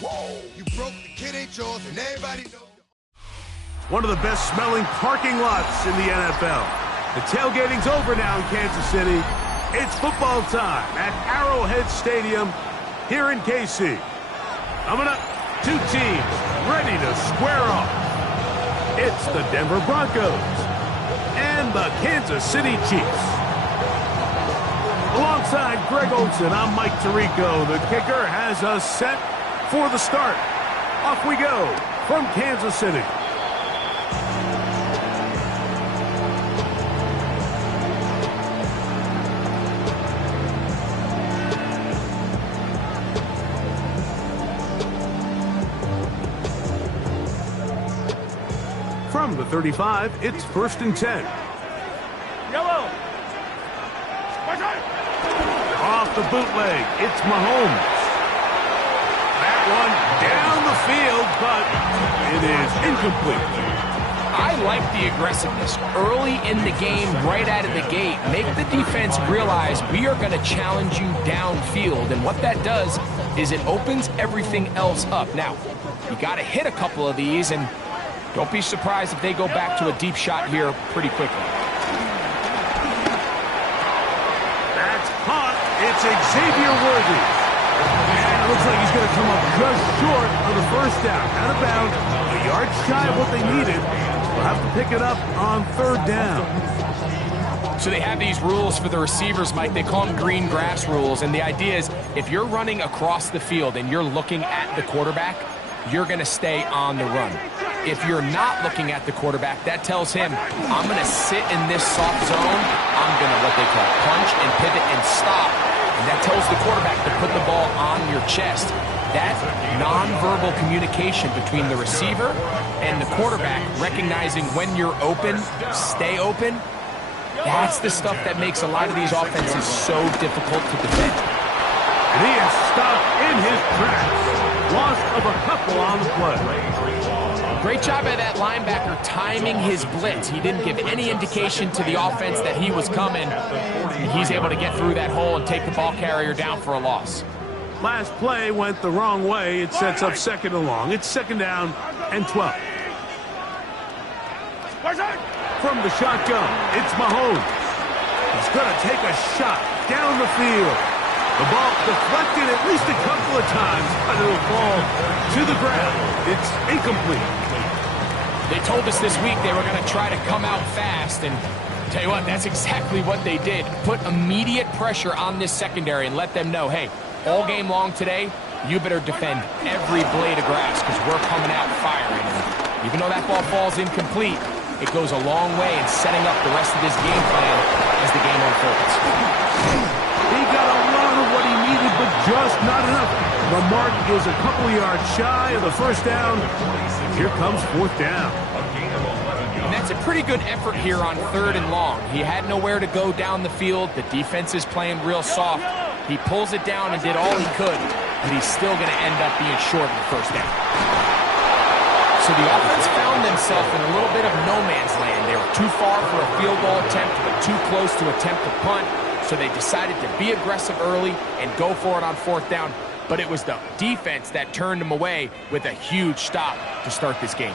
You broke, the kid ain't yours, and everybody knows. One of the best smelling parking lots in the NFL. The tailgating's over now in Kansas City. It's football time at Arrowhead Stadium here in KC. Coming up, two teams ready to square off. It's the Denver Broncos and the Kansas City Chiefs. Alongside Greg Olson, I'm Mike Tirico. The kicker has us set for the start. Off we go from Kansas City. From the 35, it's 1st and 10. Yellow. Off the bootleg, it's Mahomes. That one down the field, but it is incomplete. I like the aggressiveness early in the game, right out of the gate. Make the defense realize we are going to challenge you downfield, and what that does is it opens everything else up. Now, you got to hit a couple of these, and don't be surprised if they go back to a deep shot here pretty quickly. That's caught. It's Xavier Worthy. And it looks like he's going to come up just short of the first down. Out of bounds, a yard shy of what they needed. We'll have to pick it up on 3rd down. So they have these rules for the receivers, Mike. They call them green grass rules. And the idea is if you're running across the field and you're looking at the quarterback, you're going to stay on the run. If you're not looking at the quarterback, that tells him, I'm going to sit in this soft zone. I'm going to, what they call, punch and pivot and stop. And that tells the quarterback to put the ball on your chest. That nonverbal communication between the receiver and the quarterback, recognizing when you're open, stay open, that's the stuff that makes a lot of these offenses so difficult to defend. And he is stopped in his tracks. Loss of a couple on the play. Great job by that linebacker timing his blitz. He didn't give any indication to the offense that he was coming. He's able to get through that hole and take the ball carrier down for a loss. Last play went the wrong way. It sets up 2nd and long. It's 2nd down and 12. From the shotgun, it's Mahomes. He's going to take a shot down the field. The ball deflected at least a couple of times, but it'll fall to the ground. It's incomplete. They told us this week they were going to try to come out fast, and tell you what, that's exactly what they did. Put immediate pressure on this secondary and let them know, hey, all game long today, you better defend every blade of grass because we're coming out firing. And even though that ball falls incomplete, it goes a long way in setting up the rest of this game plan as the game unfolds. He got a lot of what he needed, but just not enough. The mark is a couple yards shy of the 1st down. Here comes 4th down. And that's a pretty good effort here on 3rd and long. He had nowhere to go down the field. The defense is playing real soft. He pulls it down and did all he could, but he's still going to end up being short of the 1st down. So the offense found themselves in a little bit of no man's land. They were too far for a field goal attempt, but too close to attempt a punt. So they decided to be aggressive early and go for it on 4th down. But it was the defense that turned them away with a huge stop to start this game.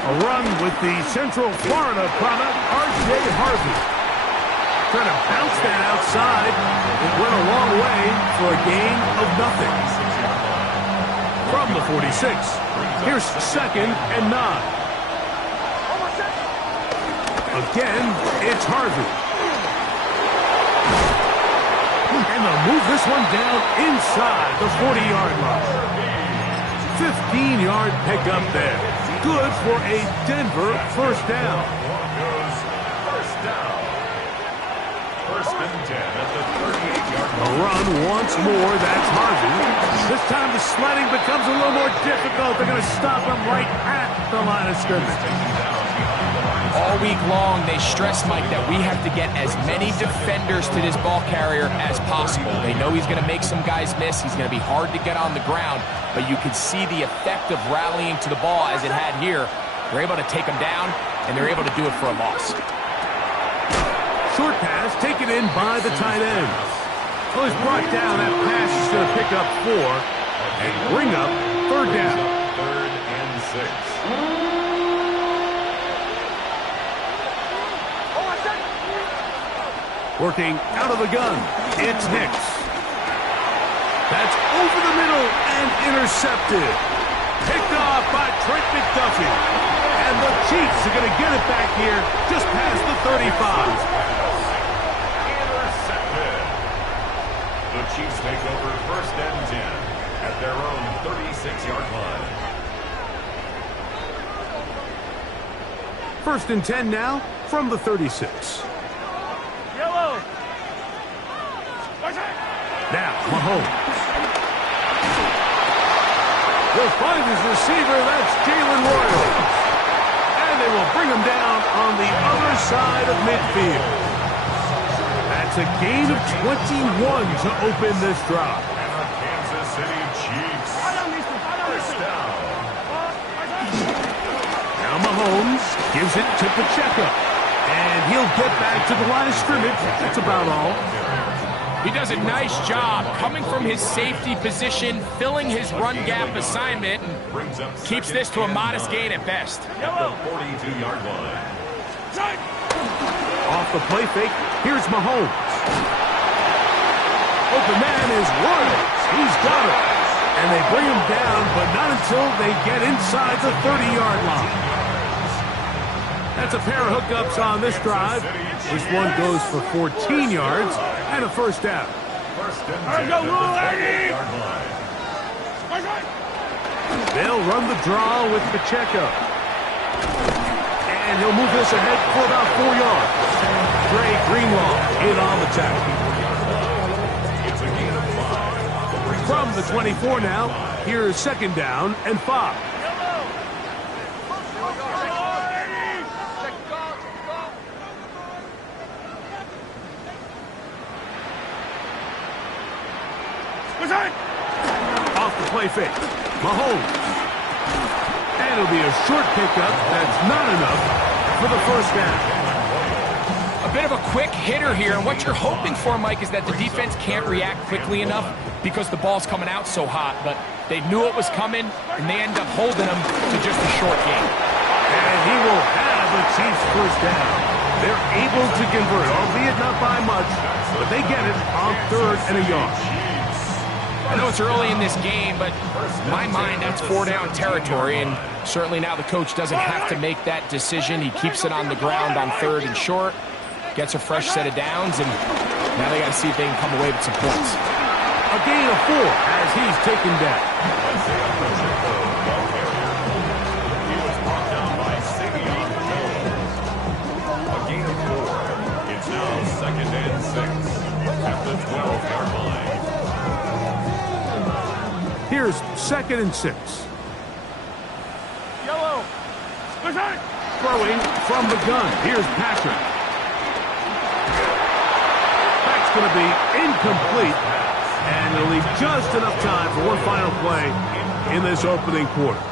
A run with the Central Florida product, R.J. Harvey. Trying to bounce that outside. It went a long way for a gain of nothing. From the 46, here's 2nd and 9. Again, it's Harvey. And they'll move this one down inside the 40-yard line. 15-yard pickup there. Good for a Denver 1st down. First and 10 at the 38-yard line. A run once more, that's Harvey. This time the sledding becomes a little more difficult. They're going to stop him right at the line of scrimmage. All week long, they stress, Mike, that we have to get as many defenders to this ball carrier as possible. They know he's going to make some guys miss. He's going to be hard to get on the ground, but you can see the effect of rallying to the ball as it had here. They're able to take him down, and they're able to do it for a loss. Short pass taken in by the tight end. Well, he's brought down. That pass is going to pick up 4 and bring up third down. 3rd and 6. Working out of the gun, it's Hicks. That's over the middle and intercepted. Picked off by Trent McDuffie. And the Chiefs are going to get it back here just past the 35. Intercepted. The Chiefs take over 1st and 10 at their own 36-yard line. 1st and 10 now from the 36. Yellow. Now, Mahomes. Will find his receiver. That's Jalen Royal. And they will bring him down on the other side of midfield. That's a gain of 21 to open this drive. And the Kansas City Chiefs. 1st down. Now Mahomes gives it to Pacheco. And he'll get back to the line of scrimmage. That's about all. He does a nice job coming from his safety position, filling his run gap assignment, and keeps this to a modest gain at best. At the 42-yard line. Off the play fake, here's Mahomes. Open man is Royals. He's got it. And they bring him down, but not until they get inside the 30-yard line. That's a pair of hookups on this drive. This one goes for 14 yards and a 1st down. 1st and 10 at the 28-yard line. They'll run the draw with Pacheco. And he'll move this ahead for about 4 yards. Dre Greenlaw in on the tackle. It's a gain of 5. From the 24 now, here's 2nd down and 5. Off the play fake, Mahomes. And it'll be a short pickup. That's not enough for the 1st down. A bit of a quick hitter here, and what you're hoping for, Mike, is that the defense can't react quickly enough because the ball's coming out so hot. But they knew it was coming, and they end up holding them to just a short gain. And he will have the Chiefs 1st down. They're able to convert, albeit not by much, but they get it on 3rd and a yard. I know it's early in this game, but in my mind, that's 4-down territory, and certainly now the coach doesn't have to make that decision. He keeps it on the ground on 3rd and short, gets a fresh set of downs, and now they got to see if they can come away with some points. A gain of 4 as he's taken down. He was brought down by Savion Jones. A gain of 4. It's now 2nd and 6 at the 12-yard line. Here's 2nd and 6. Yellow. Throwing from the gun. Here's Patrick. That's going to be incomplete. And it'll leave just enough time for one final play in this opening quarter.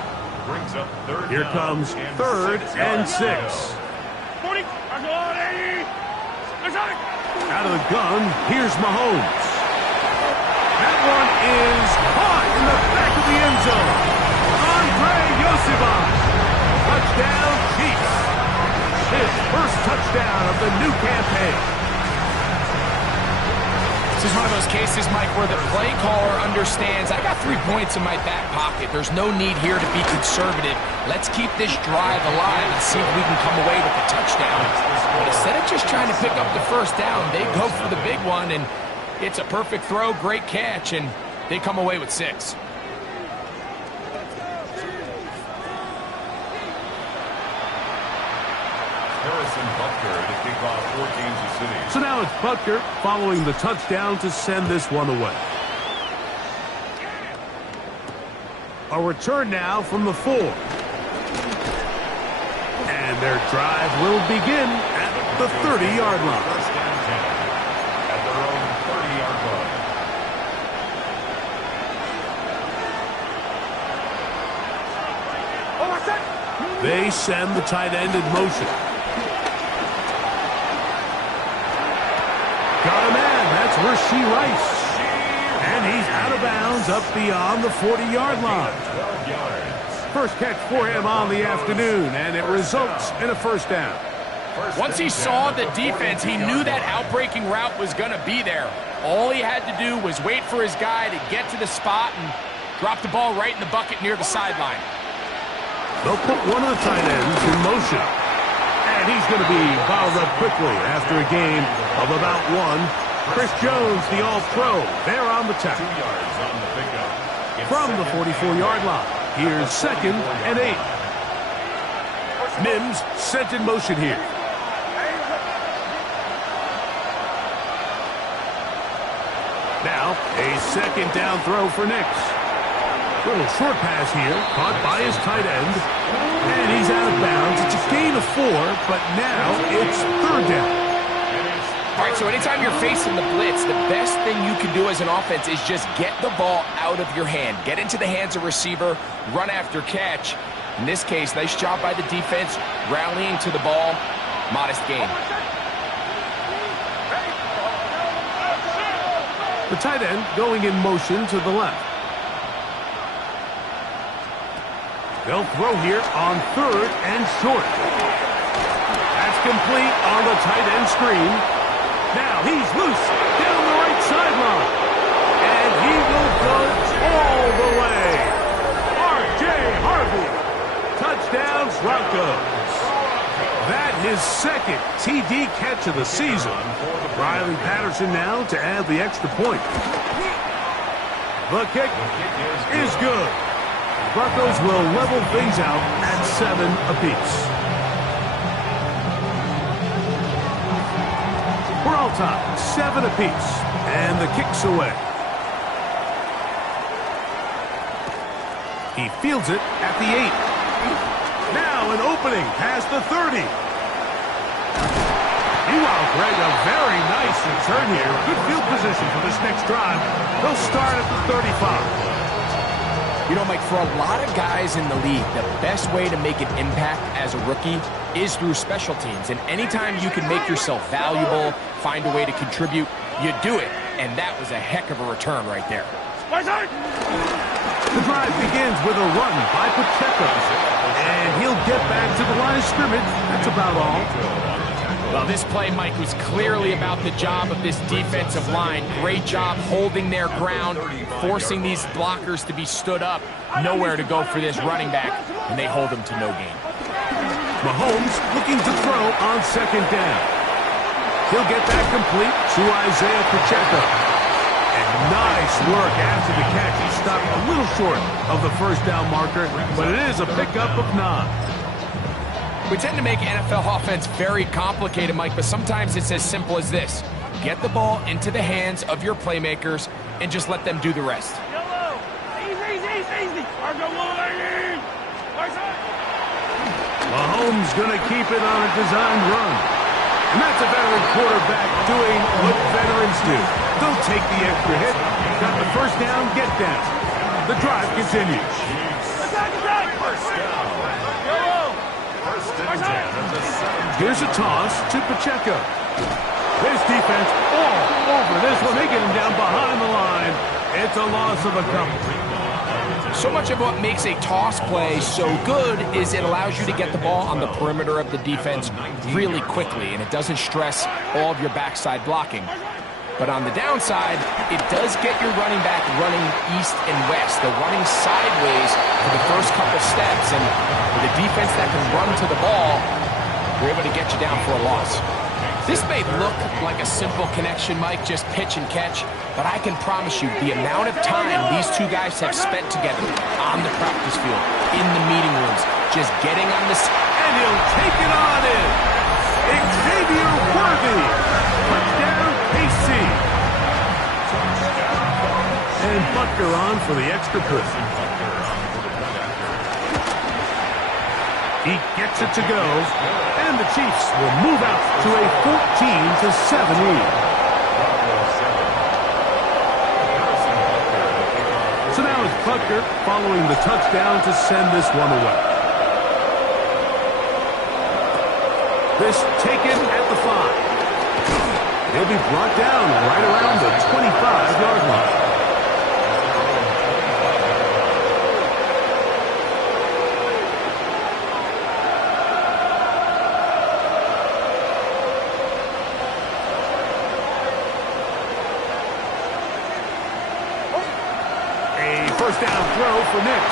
Brings up 3rd Here down comes 3rd and 6. 40. Out of the gun, here's Mahomes. That one is caught in the back of the end zone. Andre Yosibach. Touchdown, Chiefs. His 1st touchdown of the new campaign. This is one of those cases, Mike, where the play caller understands, I got 3 points in my back pocket. There's no need here to be conservative. Let's keep this drive alive and see if we can come away with a touchdown. But instead of just trying to pick up the 1st down, they go for the big one, and it's a perfect throw, great catch, and they come away with 6. Harrison Butker to kick off for Kansas City. So now it's Butker following the touchdown to send this one away. A return now from the 4. And their drive will begin at the 30-yard line. First and 10 at their own 30-yard line. They send the tight end in motion. Got a man. That's Rasheed Rice. And he's out of bounds up beyond the 40-yard line. 12 yards. First catch for him on the afternoon, and it results in a first down. Once he saw the defense, he knew that outbreaking route was going to be there. All he had to do was wait for his guy to get to the spot and drop the ball right in the bucket near the sideline. They'll put one of the tight ends in motion. And he's going to be bottled up quickly after a gain of about one. Chris Jones, the All-Pro, there on the tackle. 2 yards on the pickup. From the 44-yard line, here's 2nd and 8. Mims sent in motion here. Now, a 2nd down throw for Nix. Little short pass here, caught by his tight end. And he's out of bounds. It's a gain of 4, but now it's 3rd down. All right, so anytime you're facing the blitz, the best thing you can do as an offense is just get the ball out of your hand. Get into the hands of receiver, run after catch. In this case, nice job by the defense, rallying to the ball. Modest gain. The tight end going in motion to the left. They'll throw here on 3rd and short. That's complete on the tight end screen. Now he's loose down the right sideline. And he will go all the way. R.J. Harvey. Touchdown Broncos. That his 2nd TD catch of the season. Riley Patterson now to add the extra point. The kick is good. Broncos will level things out at 7 apiece. We're all tied, 7 apiece, and the kick's away. He fields it at the 8. Now an opening past the 30. Meanwhile, Greg, a very nice return here. Good field position for this next drive. They'll start at the 35. You know, Mike, for a lot of guys in the league, the best way to make an impact as a rookie is through special teams. And anytime you can make yourself valuable, find a way to contribute, you do it. And that was a heck of a return right there. The drive begins with a run by Pacheco. And he'll get back to the line of scrimmage. That's about all. Well, this play, Mike, was clearly about the job of this defensive line. Great job holding their ground, forcing these blockers to be stood up. Nowhere to go for this running back, and they hold him to no gain. Mahomes looking to throw on 2nd down. He'll get that complete to Isaiah Pacheco. And nice work after the catch. He stopped a little short of the 1st down marker, but it is a pickup of 9. We tend to make NFL offense very complicated, Mike, but sometimes it's as simple as this. Get the ball into the hands of your playmakers and just let them do the rest. Yellow. Easy. Mahomes going to keep it on a designed run. And that's a veteran quarterback doing what veterans do. Don't take the extra hit. Got the 1st down, get down. The drive continues. Attack. First down. Here's a toss to Pacheco. This defense all over this one. They get him down behind the line. It's a loss of a couple. So much of what makes a toss play so good is it allows you to get the ball on the perimeter of the defense really quickly, and it doesn't stress all of your backside blocking. But on the downside, it does get your running back running east and west. They're running sideways for the first couple steps, and with a defense that can run to the ball, they're able to get you down for a loss. This may look like a simple connection, Mike, just pitch and catch, but I can promise you the amount of time these two guys have spent together on the practice field, in the meeting rooms, just getting on this. And he'll take it on in. Xavier Worthy. Touchdown, KC. And Butker on for the extra point. He gets it to go, and the Chiefs will move out to a 14-7 lead. So now it's Butker following the touchdown to send this one away. This taken at the 5. He'll be brought down right around the 25-yard line. First down throw for Nix.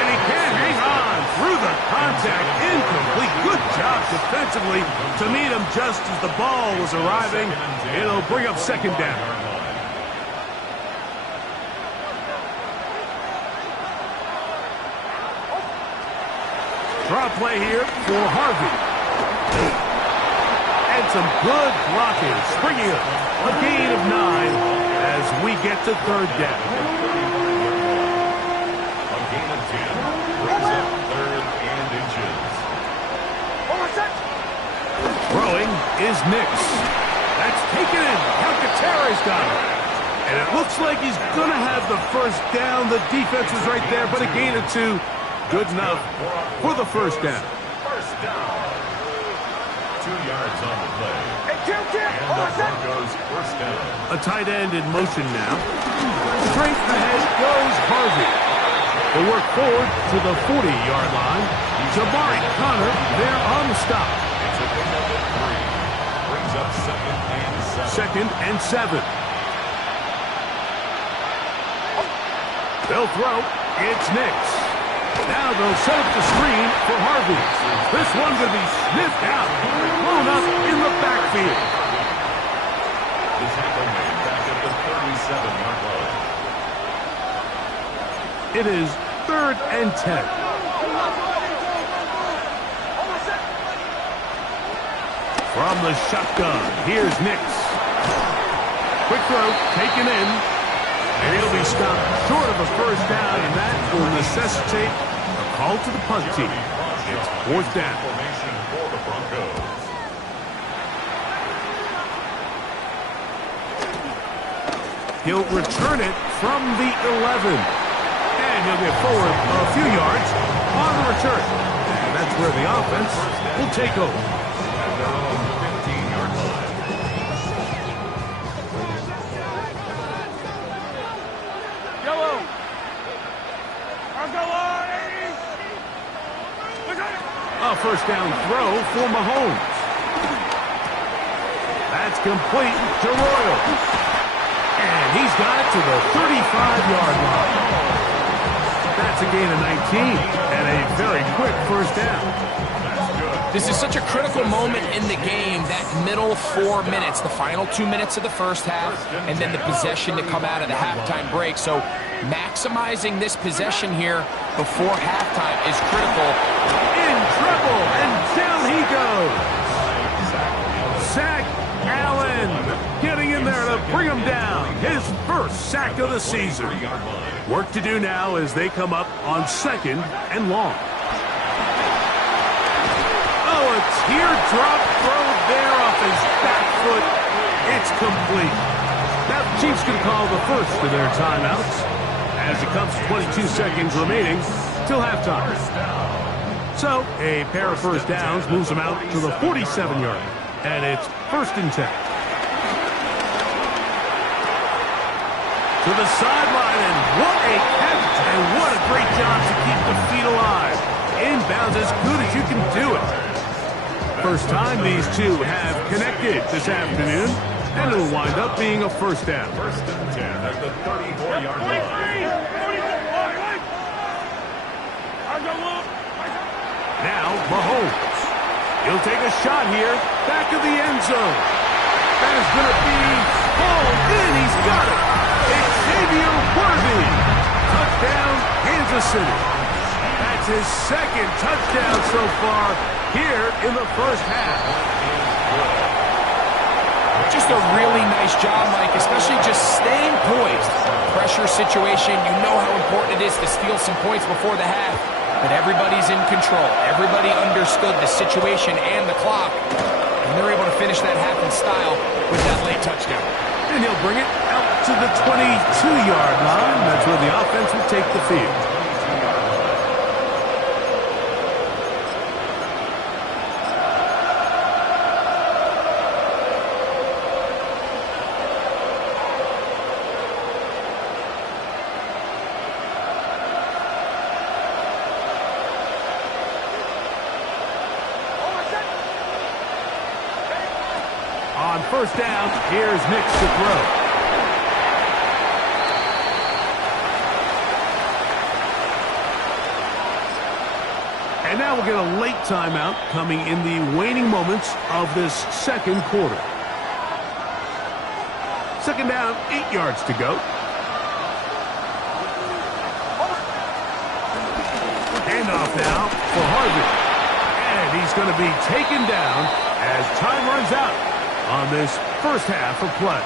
And he can hang on through the contact. Incomplete. Good job defensively to meet him just as the ball was arriving. It'll bring up second down. Draw play here for Harvey. And some good blocking. Springing up a gain of 9 as we get to third down. Throwing is Nix. That's taken in. Calcaterra's got it. And it looks like he's going to have the first down. The defense is right there, but a gain of 2. Good enough for the first down. First down. 2 yards on the play. And the Broncos first down. A tight end in motion now. Straight ahead goes Harvey. They work forward to the 40-yard line. Jabari Connor there on the stop. It's a pick up at 3. Brings up second and 7. 2nd and 7. They'll throw. It's Nix. Now they'll set up the screen for Harvey. This one's going to be sniffed out. Blown up in the backfield. The tackle made back at the 37-yard line. It is 3rd and 10. From the shotgun, here's Nix. Quick throw, taken in. And he'll be stopped short of a first down, and that will necessitate a call to the punt team. It's 4th down. Formation for the Broncos. He'll return it from the 11. And he'll get forward a few yards on the return. And that's where the offense will take over. At their own 15-yard line. Yellow. A first down throw for Mahomes. That's complete to Royal. And he's got it to the 35-yard line. That's a gain of 19 and a very quick first down. This is such a critical moment in the game, that middle 4 minutes, the final 2 minutes of the first half, and then the possession to come out of the halftime break. So maximizing this possession here before halftime is critical. In trouble, and down he goes. Zach Allen getting in there to bring him down. His first sack of the season. Work to do now as they come up on 2nd and long. Oh, a teardrop throw there off his back foot. It's complete. Now the Chiefs can call the first of their timeouts as it comes to 22 seconds remaining till halftime. So a pair of first downs moves them out to the 47-yard. And it's 1st and 10. To the sideline, and what a catch, and what a great job to keep the feet alive. Inbounds as good as you can do it. First time these two have connected this afternoon, and it'll wind up being a first down. 1st and 10 at the 34-yard line. Now Mahomes. He'll take a shot here, back of the end zone. That is going to be hauled in. He's got it. Xavier Worthy. Touchdown, Kansas City. That's his 2nd touchdown so far here in the first half. Just a really nice job, Mike, especially just staying poised. Pressure situation, you know how important it is to steal some points before the half. but everybody's in control. Everybody understood the situation and the clock, and they're able to finish that half in style with that late touchdown. And he'll bring it out to the 22-yard line. That's where the offense will take the field. On first down, here's Nix to throw. And now we'll get a late timeout coming in the waning moments of this second quarter. Second down, 8 yards to go. Handoff now for Harvey. And he's going to be taken down as time runs out on this first half of play.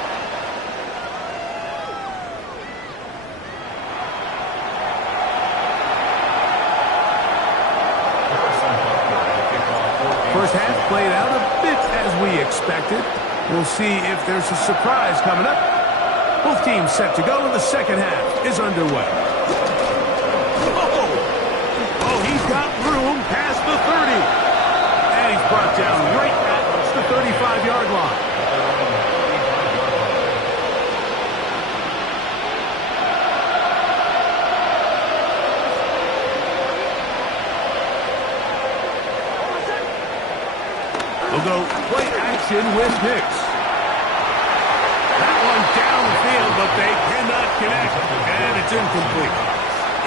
First half played out a bit as we expected. We'll see if there's a surprise coming up. Both teams set to go, and the second half is underway. Oh, he's got room past the 30. And he's brought down right at the 35-yard line. We'll go play action with Nix. That one down the field, but they cannot connect, and it's incomplete.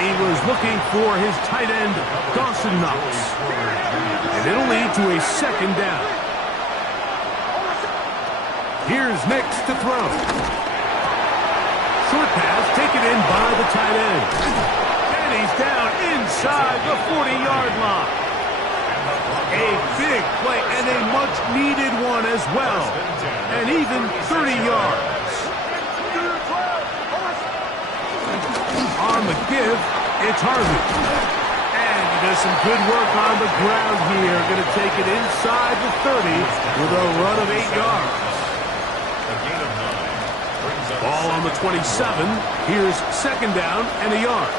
He was looking for his tight end, Dawson Knox. And it'll lead to a second down. Here's Nix to throw. Short pass taken in by the tight end. And he's down inside the 40-yard line. A big play and a much-needed one as well. And even 30 yards. On the give, it's Harvey. And he does some good work on the ground here. Going to take it inside the 30 with a run of 8 yards. Ball on the 27. Here's second down and a yard.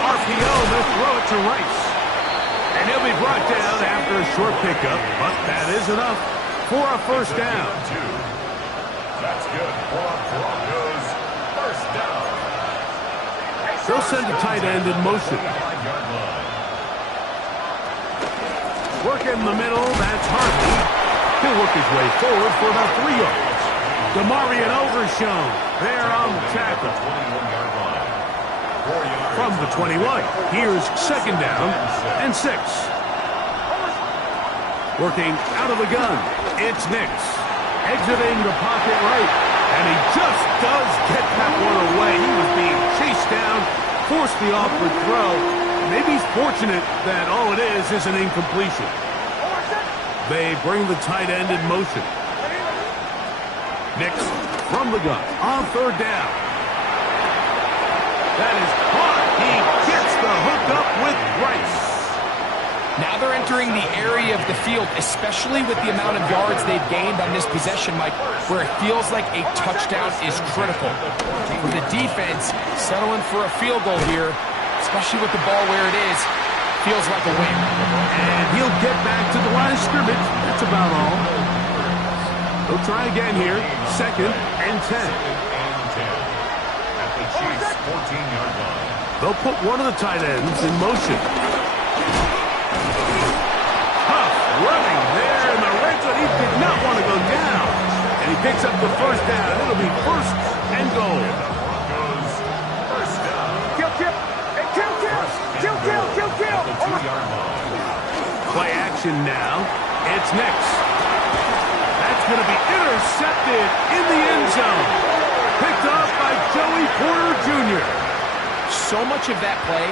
RPO, they'll throw it to Rice. And he'll be brought down after a short pickup, but that is enough for a first down. That's good for Broncos. First down. They'll send the tight end in motion. Work in the middle, that's Harvey. He'll work his way forward for about 3 yards. Demarion Overshown there on the tackle. From the 21, here's second down and 6. Working out of the gun, it's Nix. Exiting the pocket right, and he just does get that one away. He was being chased down, forced the awkward throw. Maybe he's fortunate that all it is an incompletion. They bring the tight end in motion. Nix from the gun on third down. That is caught. He gets the hook up with Rice. Now they're entering the area of the field, especially with the amount of yards they've gained on this possession, Mike, where it feels like a touchdown is critical. For the defense, settling for a field goal here, especially with the ball where it is, feels like a win. And he'll get back to the line of scrimmage. That's about all. They'll try again here. Second and 10. At the Chiefs' 14-yard line. They'll put one of the tight ends in motion. Tough running there in the red zone. He did not want to go down. And he picks up the first down. It'll be first and goal. First down. Kill. The 2-yard line. Play action now. It's Nix. That's going to be intercepted in the end zone. Picked up by Joey Porter Jr. So much of that play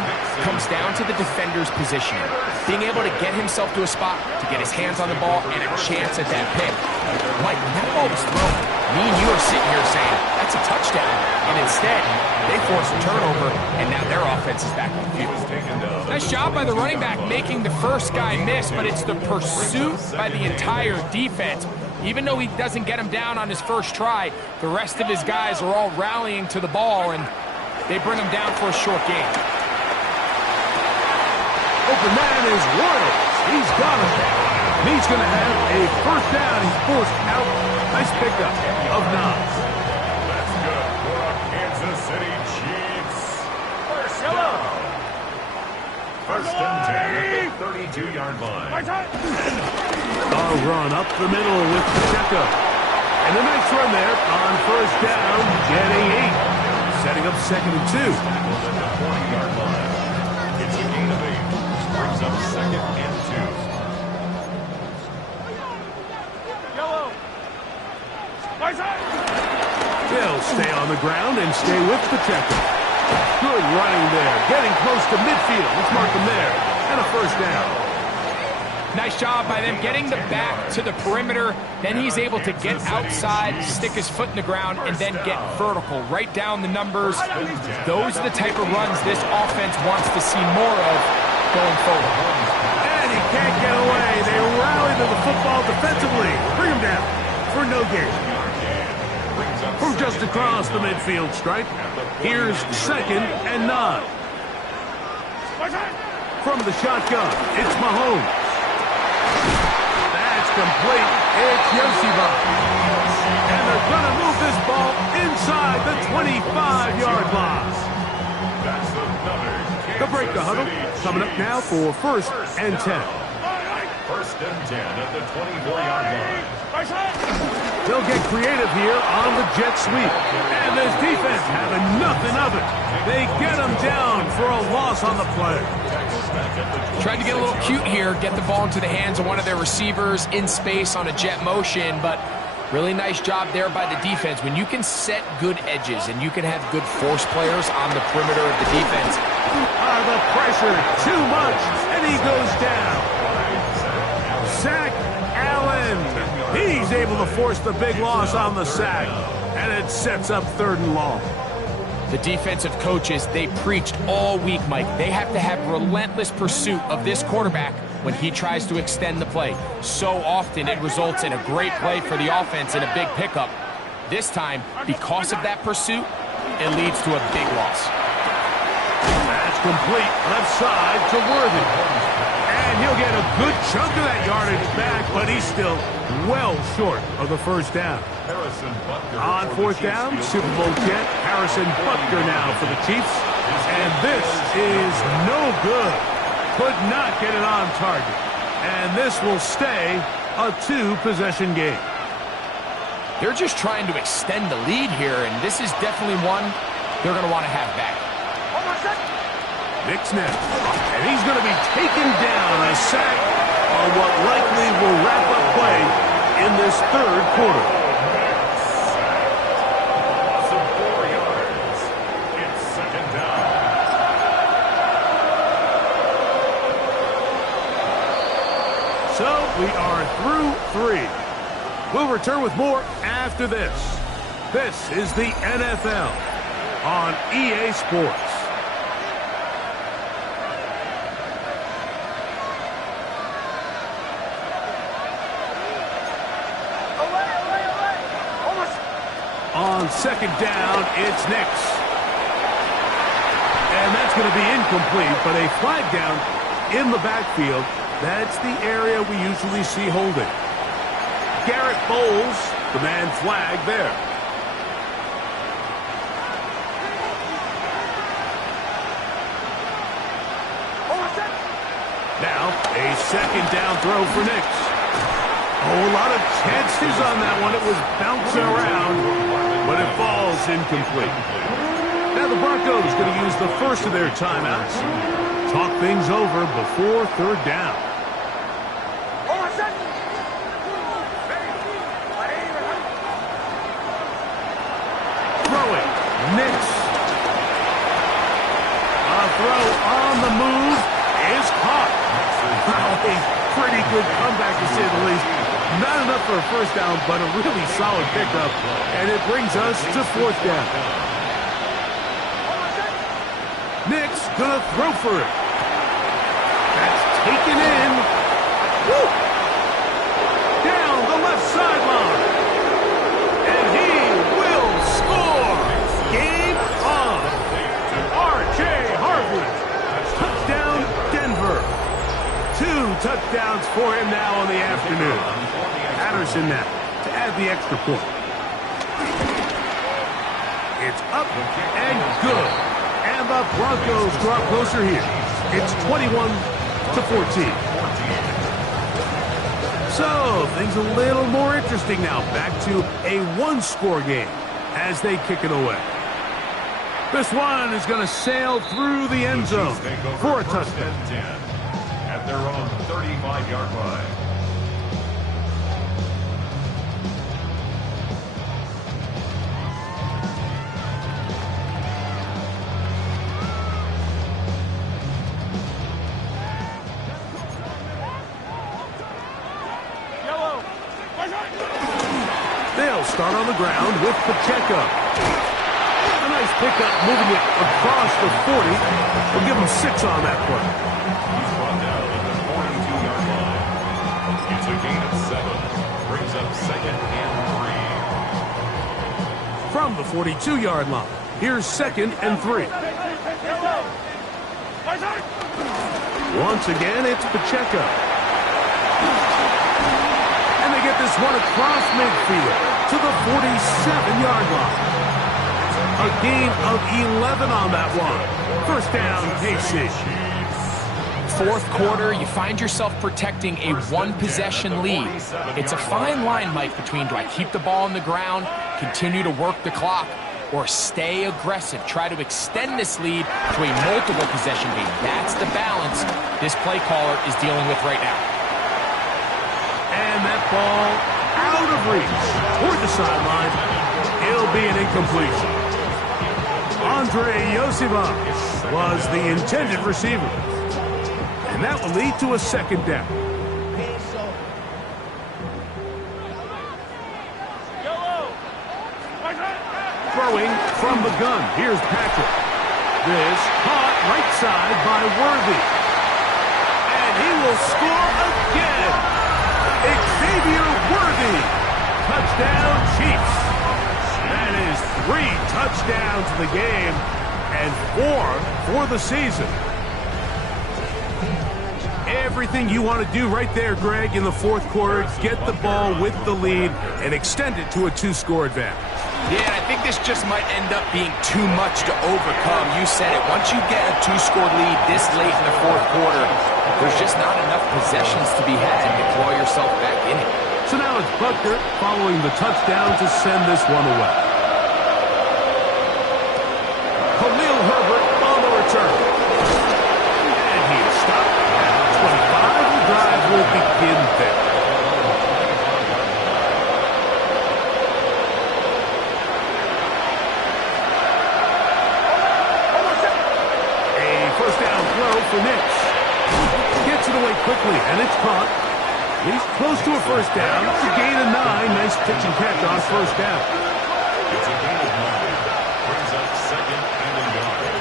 comes down to the defender's positioning. Being able to get himself to a spot, to get his hands on the ball, and a chance at that pick. Mike, when that ball was thrown, Me and you are sitting here saying, that's a touchdown. And instead, they force a turnover, and now their offense is back on the field. Nice job by the running back making the first guy miss, but it's the pursuit by the entire defense. Even though he doesn't get him down on his first try, the rest of his guys are all rallying to the ball, and they bring him down for a short gain. Open man is Royals. He's got him. He's going to have a first down. He's forced out. Nice pickup of 9. That's good for the Kansas City Chiefs. First down. First and 10 at the 32-yard line. A run up the middle with Pacheco. And a nice run there on first down, getting 8. Setting up second and 2. Tackled at the 20-yard line. It's a gain of 8. Brings up second and 2. They'll stay on the ground and stay with Pacheco. Good running there. Getting close to midfield. Let's mark them there. And a first down. Nice job by them getting the back to the perimeter. Then he's able to get outside, stick his foot in the ground, and then get vertical. Right down the numbers. Those are the type of runs this offense wants to see more of going forward. And he can't get away. They rally to the football defensively. Bring him down for no gain. From just across the midfield stripe, here's second and 9. From the shotgun, it's Mahomes. That's complete. It's Yoshiba. And they're going to move this ball inside the 25-yard line. The break the huddle coming up now for first and 10. First and 10 at the 24-yard line. They'll get creative here on the jet sweep. And this defense having nothing of it. They get them down for a loss on the play. Tried to get a little cute here, get the ball into the hands of one of their receivers in space on a jet motion, but really nice job there by the defense. When you can set good edges and you can have good force players on the perimeter of the defense. The pressure, too much, and he goes down. Sack Allen. He's able to force the big loss on the sack, and it sets up third and long. The defensive coaches, they preached all week, Mike. They have to have relentless pursuit of this quarterback when he tries to extend the play. So often it results in a great play for the offense and a big pickup. This time, because of that pursuit, it leads to a big loss. That's complete. Left side to Worthy. And he'll get a good chunk of that yardage back, but he's still well short of the first down. On fourth down, Super Bowl champ Harrison Butker now for the Chiefs. And this is no good. Could not get it on target. And this will stay a 2-possession game. They're just trying to extend the lead here, and this is definitely one they're going to want to have back. Nick Smith, and he's going to be taken down, a sack on what likely will wrap up play in this third quarter. Some 4 yards. It's second down. So we are through 3. We'll return with more after this. This is the NFL on EA Sports. On second down, it's Nix. And that's going to be incomplete, but a flag down in the backfield. That's the area we usually see holding. Garrett Bowles, the man flagged there. Now, a second down throw for Nix. Oh, a lot of chances on that one. It was bouncing around, but it falls incomplete. Now the Broncos going to use the first of their timeouts. Talk things over before third down. Throwing, Nix. A throw on the move is caught. A pretty good comeback, to say the least. Not enough for a first down, but a really solid pickup, and it brings us to fourth down. Nick's gonna throw for it. That's taken in. Woo! Down the left sideline. And he will score. Game on. R.J. Harvey. Touchdown, Denver. 2 touchdowns for him now on the afternoon. Patterson now to add the extra point. It's up and good. And the Broncos draw closer here. It's 21-14. So, things a little more interesting now. Back to a one-score game as they kick it away. This one is going to sail through the end zone for a touchdown. At their own 35-yard line. They'll start on the ground with Pacheco. A nice pickup moving it across the 40. We'll give him 6 on that play. He's brought down at the 42-yard line. It's a gain of 7. Brings up 2nd and 3. From the 42-yard line, here's 2nd and 3. Once again, it's Pacheco. And they get this one across midfield to the 47-yard line. A gain of 11 on that one. First down, KC. Fourth quarter, you find yourself protecting a one-possession lead. It's a fine line, Mike, between do I keep the ball on the ground, continue to work the clock, or stay aggressive, try to extend this lead to a multiple possession game. That's the balance this play caller is dealing with right now. And that ball out of reach toward the sideline. It'll be an incompletion. Andre Yosivas was the intended receiver. And that will lead to a 2nd down. Throwing from the gun. Here's Patrick. This caught right side by Worthy. And he will score again. Xavier Worthy. Touchdown, Chiefs. That is 3 touchdowns in the game and 4 for the season. Everything you want to do right there, Greg, in the fourth quarter. Get the ball with the lead and extend it to a 2-score advantage. Yeah, and I think this just might end up being too much to overcome. You said it. Once you get a 2-score lead this late in the fourth quarter, there's just not enough possessions to be had to claw yourself back in it. So now it's Buckner following the touchdown to send this one away. Khalil Herbert on the return. And he is stopped at 25. The drive will begin there. For Nix. Gets it away quickly, and it's caught. He's close to a first down. It's a gain of 9. Nice pitch and catch on first down. It's a gain of 9. Brings up 2nd and a yard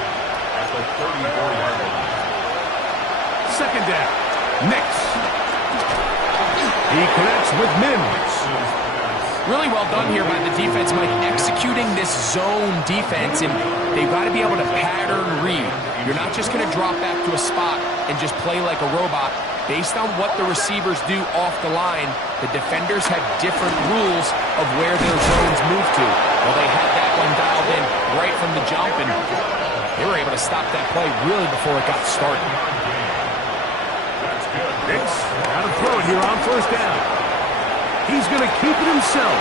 at the 34-yard line. 2nd down. Nix. He connects with Mims. Really well done here by the defense, Mike, executing this zone defense, and they've got to be able to pattern read. You're not just going to drop back to a spot and just play like a robot. Based on what the receivers do off the line, the defenders have different rules of where their zones move to. Well, they had that one dialed in right from the jump, and they were able to stop that play really before it got started. Nix got to throw it here on first down. He's going to keep it himself.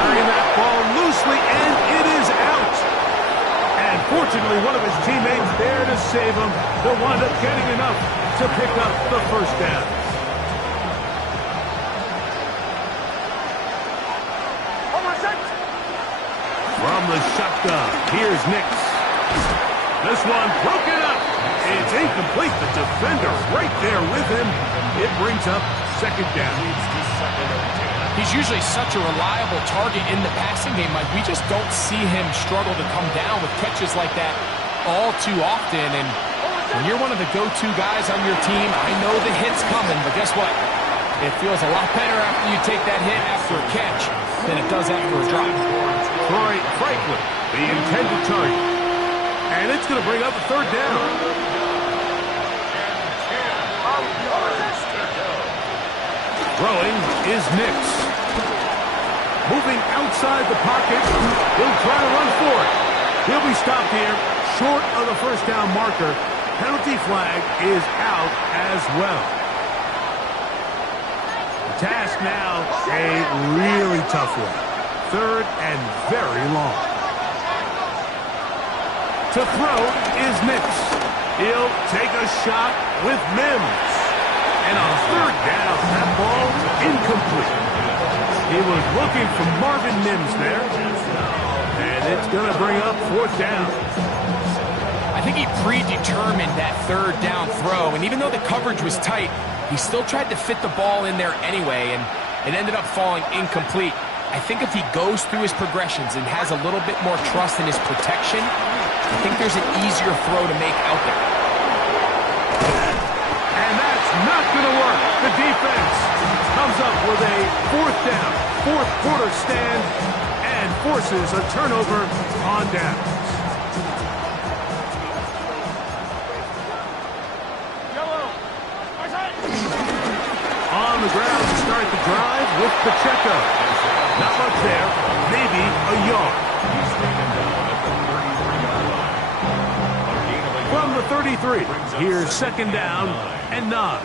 Carrying that ball loosely, and it is out. And fortunately, one of his teammates there to save him. They'll wind up getting enough to pick up the first down. From the shotgun, here's Nix. This one broken up. It's incomplete. The defender right there with him. It brings up second down. He's usually such a reliable target in the passing game, Mike. We just don't see him struggle to come down with catches like that all too often. And when you're one of the go-to guys on your team, I know the hit's coming, but guess what? It feels a lot better after you take that hit after a catch than it does after a drop. Troy Franklin, the intended target. And it's going to bring up a third down. Throwing is Nix. Moving outside the pocket. He'll try to run for it. He'll be stopped here short of the first down marker. Penalty flag is out as well. The task now, a really tough one. Third and very long. To throw is Nix. He'll take a shot with Mims. And on third down, that ball incomplete. He was looking for Marvin Mims there. And it's going to bring up fourth down. I think he predetermined that third down throw. And even though the coverage was tight, he still tried to fit the ball in there anyway. And it ended up falling incomplete. I think if he goes through his progressions and has a little bit more trust in his protection, I think there's an easier throw to make out there. And that's not going to work. The defense comes up with a fourth down, fourth quarter stand, and forces a turnover on downs. On the ground to start the drive with Pacheco. Not much there, maybe a yard. From the 33, here's second down and 9.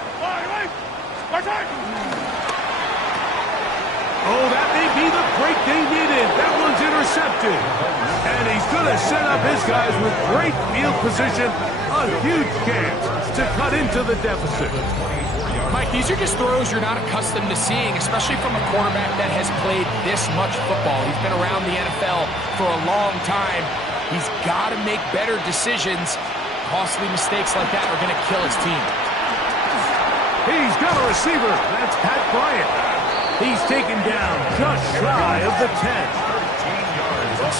Oh, that may be the break they needed. That one's intercepted. And he's going to set up his guys with great field position. A huge chance to cut into the deficit. Mike, these are just throws you're not accustomed to seeing, especially from a quarterback that has played this much football. He's been around the NFL for a long time. He's got to make better decisions. Costly mistakes like that are going to kill his team. He's got a receiver. That's Pat Bryant. He's taken down just shy of the 10.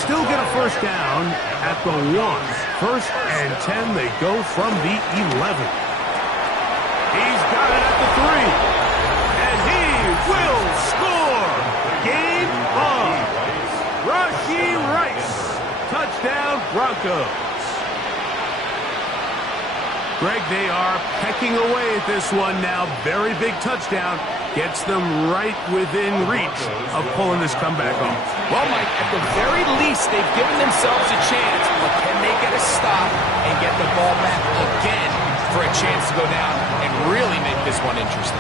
Still get a first down at the 1. First and 10, they go from the 11. He's got it at the 3. And he will score. Game on. Rashee Rice. Touchdown Broncos. Greg, they are pecking away at this one now. Very big touchdown. Gets them right within reach of pulling this comeback off. Well, Mike, at the very least, they've given themselves a chance. But can they get a stop and get the ball back again for a chance to go down and really make this one interesting?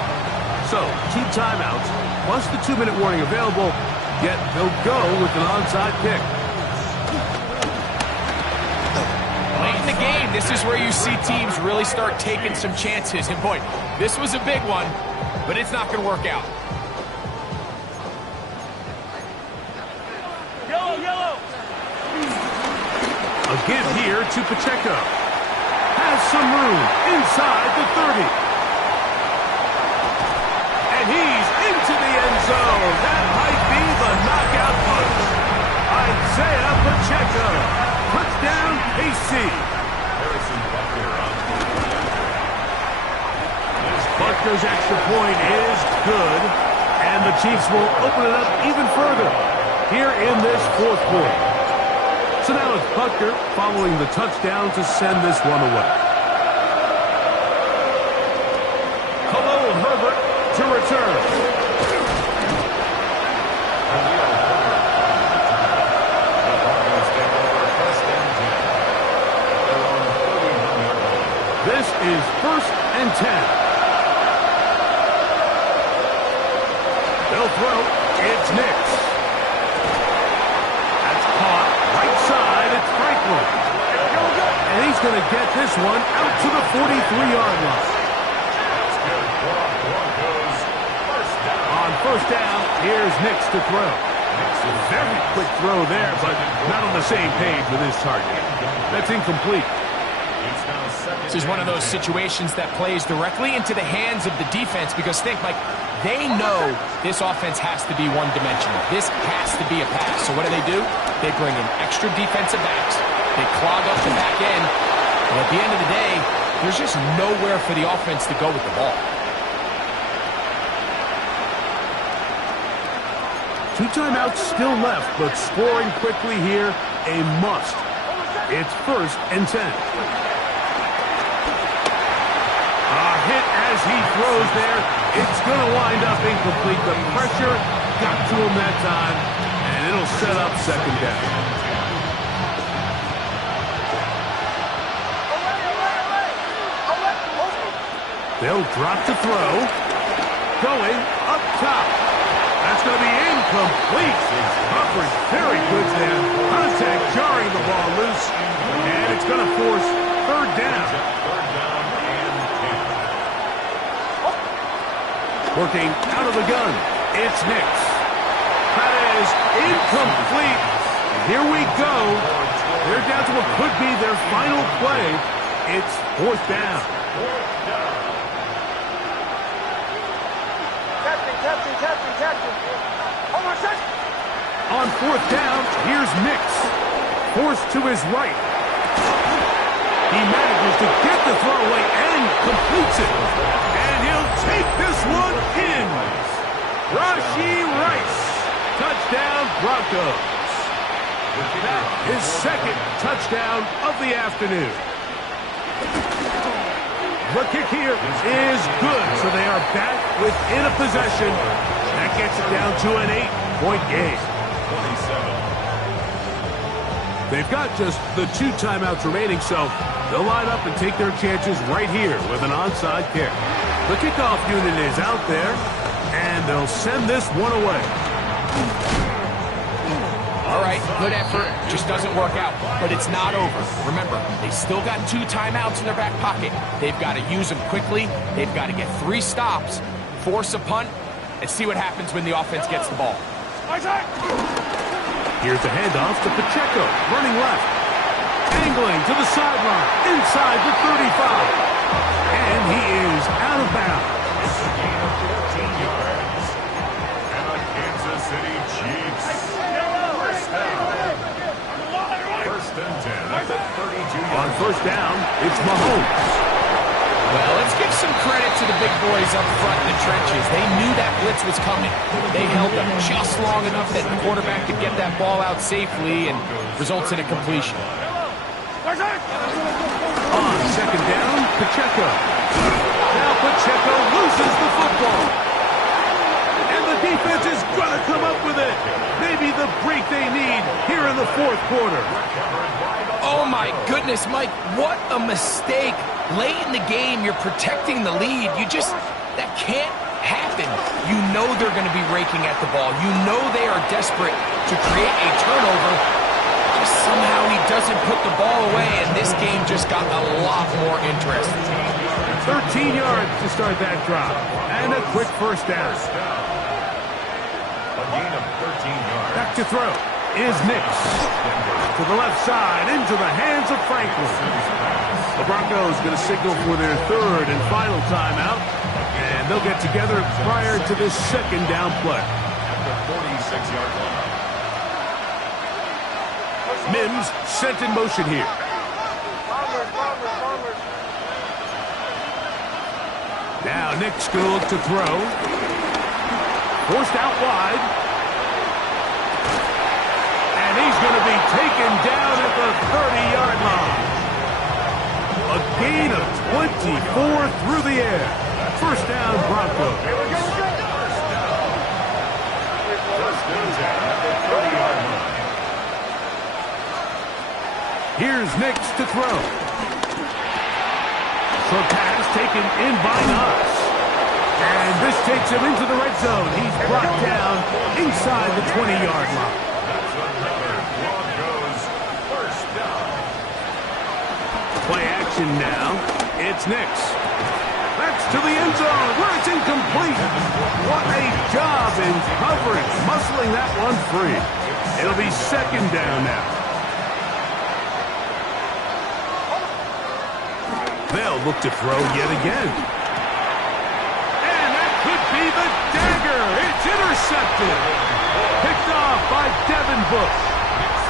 So, 2 timeouts, plus the 2-minute warning available, yet they'll go with an onside kick. Late in the game, this is where you see teams really start taking some chances. And boy, this was a big one, but it's not going to work out. Yellow. A give here to Pacheco. Has some room inside the 30. And he's into the end zone. That might be the knockout punch. Isaiah Pacheco. Touchdown, KC. Butker's extra point is good. And the Chiefs will open it up even further here in this fourth quarter. So now it's Butker following the touchdown to send this one away. Khalil Herbert to return. This is first and 10. They'll throw. It's Nix. That's caught. Right side, it's Franklin. And he's going to get this one out to the 43-yard line. On first down, here's Nix to throw. Very quick throw there, but not on the same page with his target. That's incomplete. It's now second. This is one of those situations that plays directly into the hands of the defense because think, Mike, they know this offense has to be one-dimensional. This has to be a pass. So what do? They bring in extra defensive backs. They clog up the back end. And at the end of the day, there's just nowhere for the offense to go with the ball. 2 timeouts still left, but scoring quickly here, a must. It's 1st and 10. A hit as he throws there. It's going to wind up incomplete. The pressure got to him that time, and it'll set up 2nd down. They'll drop to throw. Going up top. That's going to be incomplete. Coverage very good there. Contact jarring the ball loose. And it's going to force 3rd down. Working out of the gun. It's Nix. That is incomplete. Here we go. They're down to what could be their final play. It's 4th down. On 4th down, here's Nix. Forced to his right. He manages to get the throw away and completes it. And he'll take this one in. Rashee Rice. Touchdown, Broncos. That is 2nd touchdown of the afternoon. The kick here is good, so they are back within a possession. That gets it down to an 8-point game. 27. They've got just the 2 timeouts remaining, so they'll line up and take their chances right here with an onside kick. The kickoff unit is out there, and they'll send this one away. All right, good effort. Just doesn't work out, but it's not over. Remember, they still got 2 timeouts in their back pocket. They've got to use them quickly. They've got to get 3 stops, force a punt, and see what happens when the offense gets the ball. Here's a handoff to Pacheco, running left. Angling to the sideline, inside the 35. And he is out of bounds. It's a gain of 14 yards. And the Kansas City Chiefs. First down. 1st and 10 at the 32. On 1st down, it's Mahomes. Well, let's give some credit to the big boys up front in the trenches. They knew that blitz was coming. They held them just long enough that the quarterback could get that ball out safely and results in a completion. On 2nd down, Pacheco. Now Pacheco loses the football. And the defense is going to come up with it. Maybe the break they need here in the 4th quarter. Oh, my goodness, Mike, what a mistake. Late in the game, you're protecting the lead. That can't happen. You know they're going to be raking at the ball. You know they are desperate to create a turnover. Just somehow he doesn't put the ball away, and this game just got a lot more interesting. 13 yards to start that drive. And a quick 1st down. A gain of 13 yards. Back to throw is Nix. To the left side, into the hands of Franklin. The Broncos going to signal for their 3rd and final timeout. And they'll get together prior to this 2nd down play. At the 46-yard line. Mims sent in motion here. Now Nick's going to look to throw. Forced out wide. And he's going to be taken down at the 30-yard line. A gain of 24 through the air. 1st down, Broncos. First and 10 at the 30-yard line. Here's Nix to throw. Short pass taken in by Knox. And this takes him into the red zone. He's brought down inside the 20-yard line. That's another Broncos first down. Play action now. It's Nix. That's to the end zone where it's incomplete. What a job in coverage, muscling that one free. It'll be 2nd down now. They'll look to throw yet again. And that could be the dagger. It's intercepted. Picked off by Devin Bush.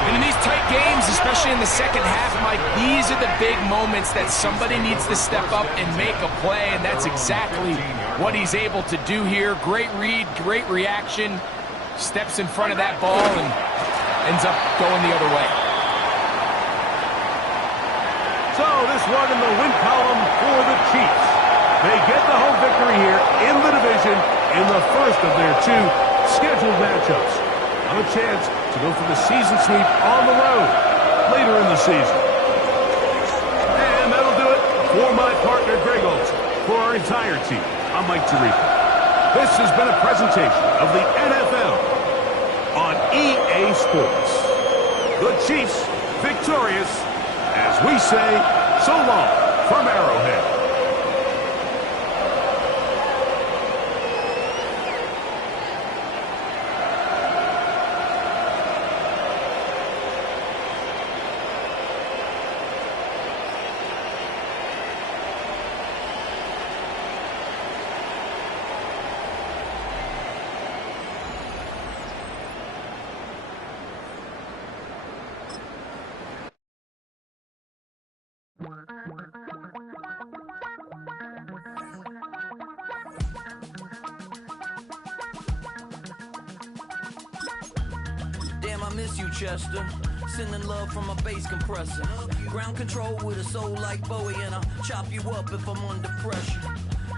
And in these tight games, especially in the second half, Mike, these are the big moments that somebody needs to step up and make a play, and that's exactly what he's able to do here. Great read, great reaction, steps in front of that ball and ends up going the other way. So this one in the win column for the Chiefs. They get the home victory here in the division in the first of their 2 scheduled matchups. A chance to go for the season sweep on the road later in the season. And that'll do it for my partner, Greg Olson. For our entire team, I'm Mike Tirico. This has been a presentation of the NFL on EA Sports. The Chiefs victorious, as we say, so long from Arrowhead. Damn, I miss you, Chester. Sending love from a bass compressor. Ground control with a soul like Bowie, and I'll chop you up if I'm under pressure.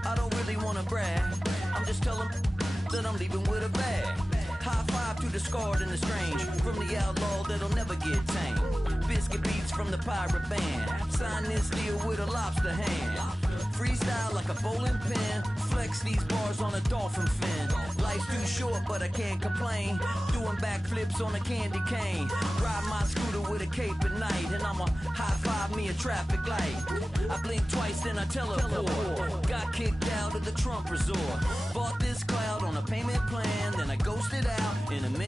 I don't really wanna brag. I'm just telling that I'm leaving with a bag. High five to the scarred and the strange, from the outlaw that'll never get tamed. Biscuit beats from the pirate band. Sign this deal with a lobster hand. Freestyle like a bowling pin. Flex these bars on a dolphin fin. Life's too short, but I can't complain. Doing backflips on a candy cane. Ride my scooter with a cape at night, and I'ma high five me a traffic light. I blink twice, then I teleport. Got kicked out of the Trump resort. Bought this cloud on a payment plan, then I ghosted out in a minute.